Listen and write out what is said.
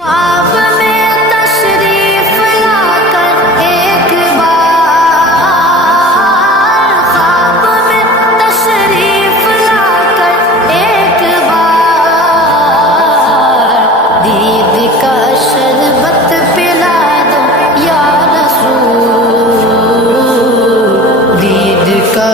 ख्वाब में तशरीफ लाकर एक बार, ख्वाब में तशरीफ लाकर एक बार, दीद का शरबत पिला दो या रसूल, दीद का